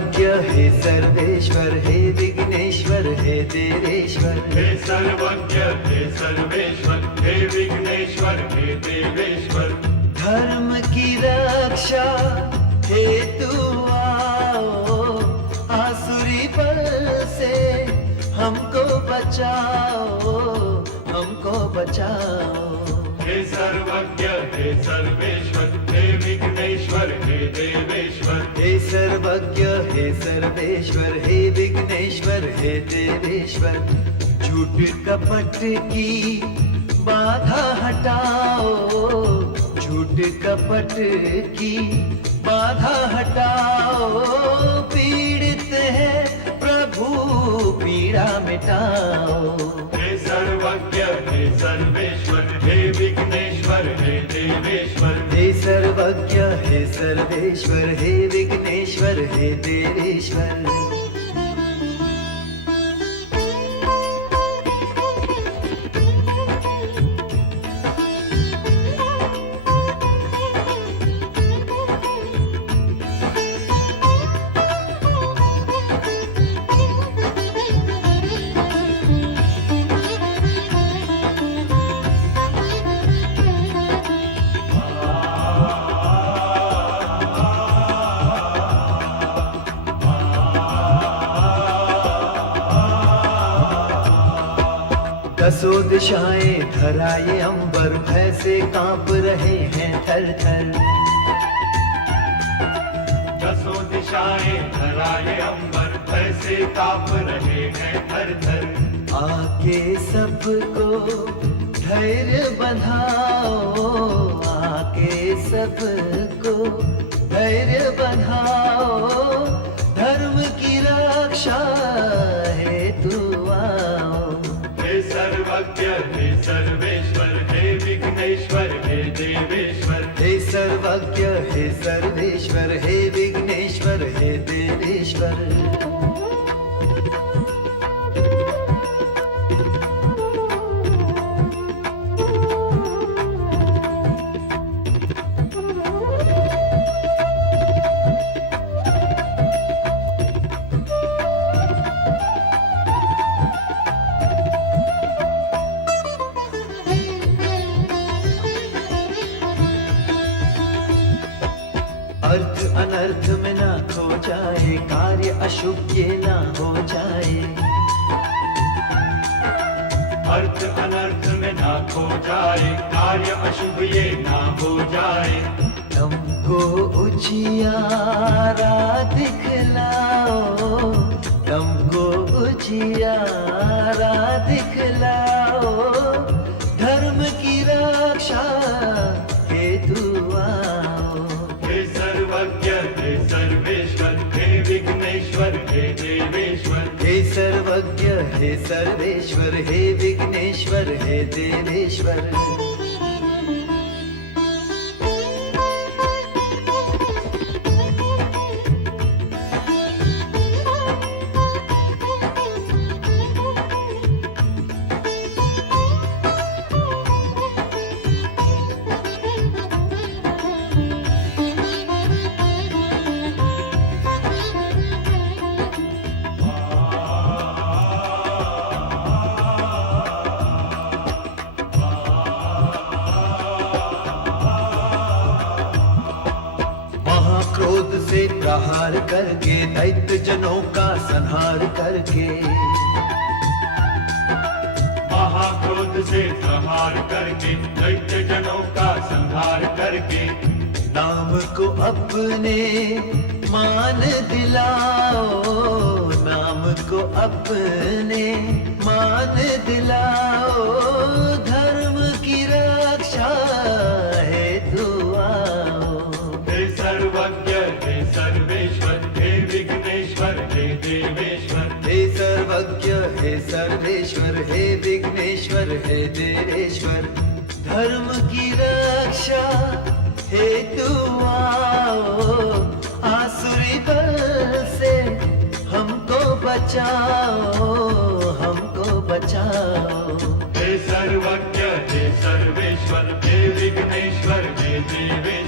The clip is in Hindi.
सर्वज्ञ हे सर्वेश्वर हे विघ्नेश्वर हे देवेश्वर। हे सर्वज्ञ हे सर्वेश्वर हे विघ्नेश्वर हे देवेश्वर। धर्म की रक्षा हेतु आओ, आसुरी बल से हमको बचाओ, हमको बचाओ। हे सर्वज्ञ हे सर्वेश्वर हे विघ्नेश्वर हे देवेश्वर। हे सर्वज्ञ हे सर्वेश्वर हे विघ्नेश्वर हे देवेश्वर। झूठ कपट की बाधा हटाओ, झूठ कपट की बाधा हटाओ। पीड़ित है प्रभु पीड़ा मिटाओ। हे सर्वज्ञ हे सर्वेश्वर हे विघ्नेश्वर हे देवेश्वर। हे सर्वज्ञ हे सर्वेश्वर हे विघ्नेश्वर हे देवेश्वर। दसों दिशाएं धराए अंबर, भय से कांप रहे हैं थर थर। दसों दिशाएं धराए अंबर, भय से कांप रहे हैं थर थर। आके सबको धैर्य बंधाओ, आके सबको धैर्य बंधाओ। धर्म की रक्षा हेतु आओ। हे सर्वज्ञ हे सर्वेश्वर हे विघ्नेश्वर हे देवेश्वर। हे सर्वज्ञ हे सर्वेश्वर हे विघ्नेश्वर हे देवेश्वर। अर्थ अनर्थ में ना खो जाए, कार्य अशुभ ये ना हो जाए। अर्थ अनर्थ में ना खो जाए, कार्य अशुभ ये ना हो जाए। तुमको उजियारा दिखलाओ, तुमको उजियारा दिखलाओ। धर्म की रक्षा हेतु आओ। हे सर्वज्ञ हे सर्वेश्वर हे विघ्नेश्वर हे देवेश्वर। हे सर्वज्ञ हे सर्वेश्वर हे विघ्नेश्वर हे देवेश्वर। क्रोध से प्रहार करके, दैत्य जनों का संहार करके। महाक्रोध से प्रहार करके, दैत्य जनों का संहार करके। नाम को अपने मान दिलाओ, नाम को अपने मान दिलाओ। धर्म की रक्षा हेतु आओ। हे सर्वज्ञ हे सर्वेश्वर हे विघ्नेश्वर हे देवेश्वर। हे सर्वज्ञ हे सर्वेश्वर हे विघ्नेश्वर हे देवेश्वर। धर्म की रक्षा हेतु आओ, आसुरी बल से हमको बचाओ, हमको बचाओ। हे सर्वज्ञ हे सर्वेश्वर हे विघ्नेश्वर हे देवेश्वर।